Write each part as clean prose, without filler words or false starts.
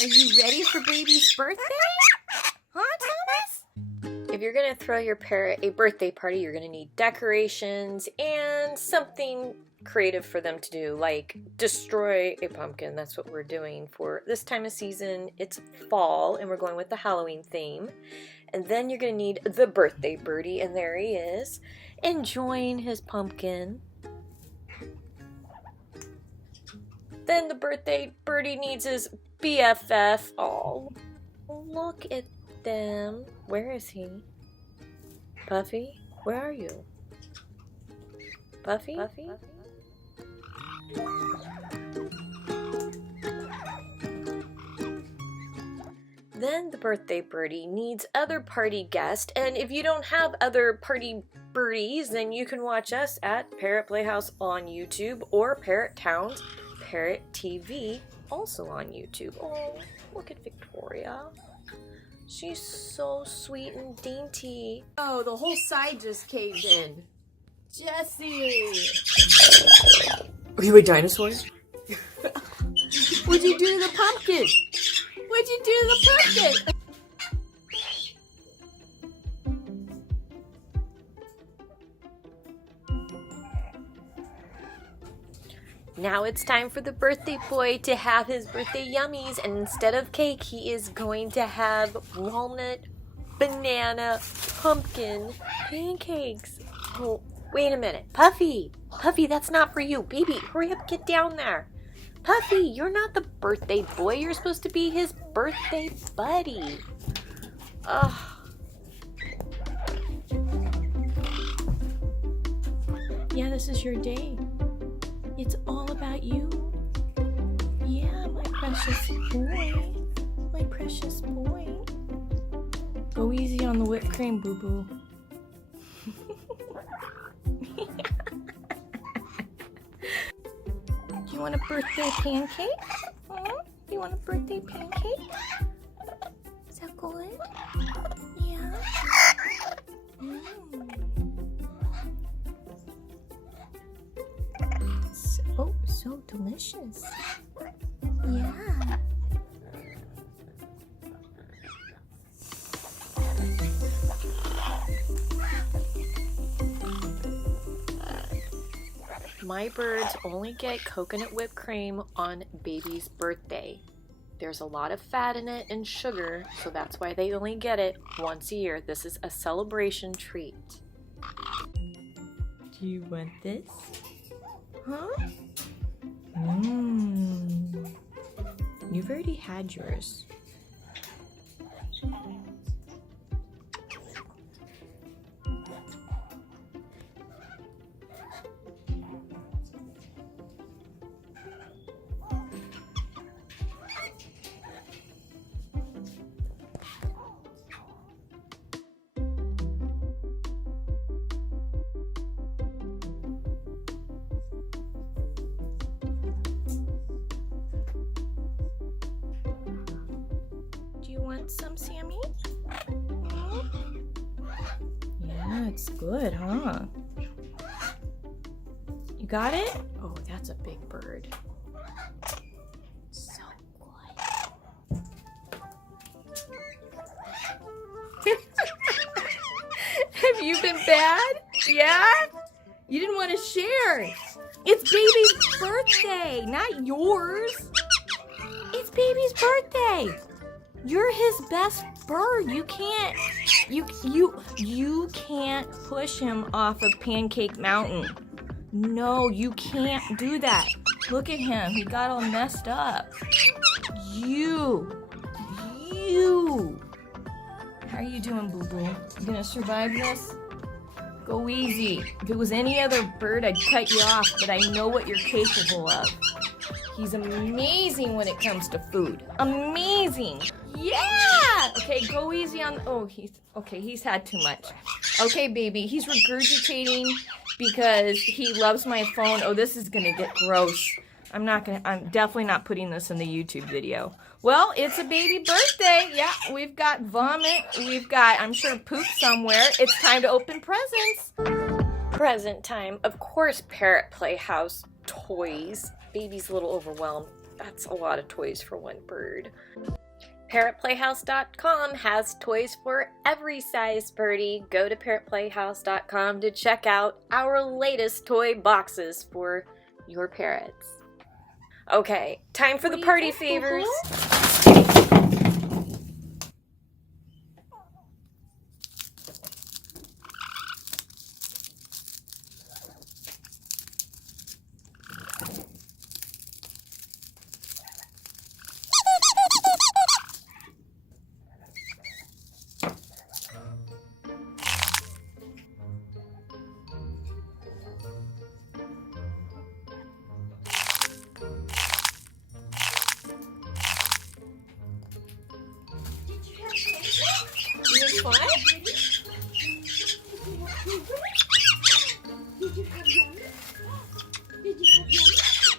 Are you ready for baby's birthday? Huh, Thomas? If you're gonna throw your parrot a birthday party, you're gonna need decorations and something creative for them to do, like destroy a pumpkin. That's what we're doing for this time of season. It's fall and we're going with the Halloween theme. And then you're gonna need the birthday birdie, and there he is, enjoying his pumpkin. Then the birthday birdie needs his BFF. Oh, look at them. Where is he? Puffy, where are you? Puffy? Puffy? Then the birthday birdie needs other party guests, and if you don't have other party birdies, then you can watch us at Parrot Playhouse on YouTube or Parrot Town's Parrot TV, also on YouTube. Oh, look at Victoria. She's so sweet and dainty. Oh, the whole side just caved in. Jessie! Are you a dinosaur? What'd you do to the pumpkin? What'd you do to the pumpkin? Now it's time for the birthday boy to have his birthday yummies, and instead of cake, he is going to have walnut, banana, pumpkin, pancakes. Oh, wait a minute. Puffy! Puffy, that's not for you. Baby, hurry up, get down there. Puffy, you're not the birthday boy. You're supposed to be his birthday buddy. Ugh. Yeah, this is your day. It's all about you. Yeah, my precious boy. My precious boy. Go easy on the whipped cream, boo-boo. Do you want a birthday pancake? Huh? You want a birthday pancake? Is that good? Yeah. So delicious. Yeah. My birds only get coconut whipped cream on baby's birthday. There's a lot of fat in it and sugar, so that's why they only get it once a year. This is a celebration treat. Do you want this? Huh? You've already had yours. Do you want some, Sammy? Yeah, it's good, huh? You got it? Oh, that's a big bird. So good. Have you been bad? Yeah? You didn't want to share. It's baby's birthday, not yours. It's baby's birthday. You're his best bird. You can't you can't push him off of Pancake Mountain. No, you can't do that. Look at him. He got all messed up. You. How are you doing, boo-boo? You gonna survive this? Go easy. If it was any other bird, I'd cut you off, but I know what you're capable of. He's amazing when it comes to food. Amazing. Yeah! Okay, go easy on, he's had too much. Okay, baby, he's regurgitating because he loves my phone. Oh, this is gonna get gross. I'm definitely not putting this in the YouTube video. Well, it's a baby birthday. Yeah, we've got vomit. We've got, I'm sure, poop somewhere. It's time to open presents. Present time. Of course, Parrot Playhouse toys. Baby's a little overwhelmed. That's a lot of toys for one bird. ParrotPlayhouse.com has toys for every size birdie. Go to ParrotPlayhouse.com to check out our latest toy boxes for your parrots. Okay, time for the party favors. You had fun? Did you have yummy? Did you have yummy?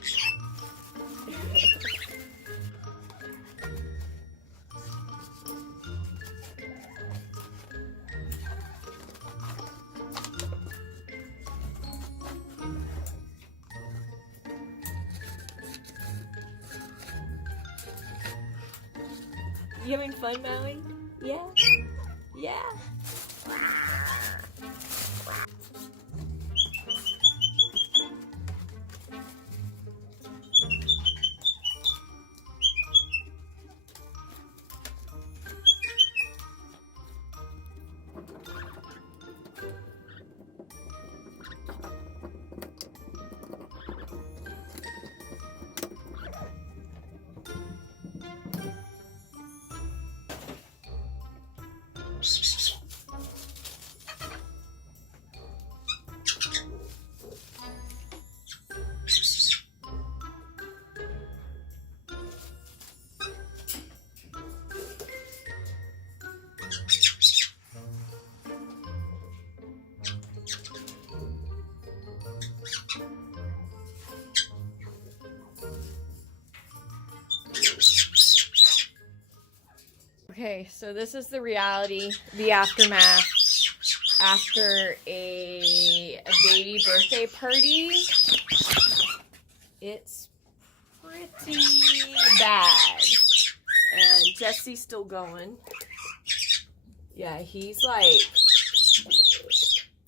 You having fun, Maui? Yeah? Yeah. Okay, so this is the reality, the aftermath after a baby birthday party. It's pretty bad. And Jesse's still going. Yeah, he's like,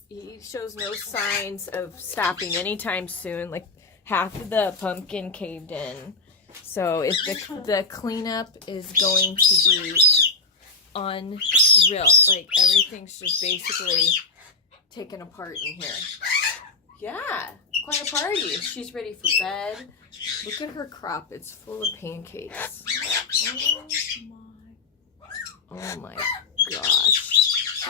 he shows no signs of stopping anytime soon. Like, half of the pumpkin caved in. So the cleanup is going to be unreal. Like, everything's just basically taken apart in here. Yeah, quite a party. She's ready for bed. Look at her crop. It's full of pancakes. Oh my gosh.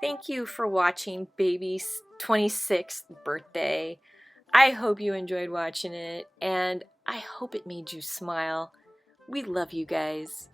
Thank you for watching Baby's 26th birthday. I hope you enjoyed watching it, and I hope it made you smile. We love you guys.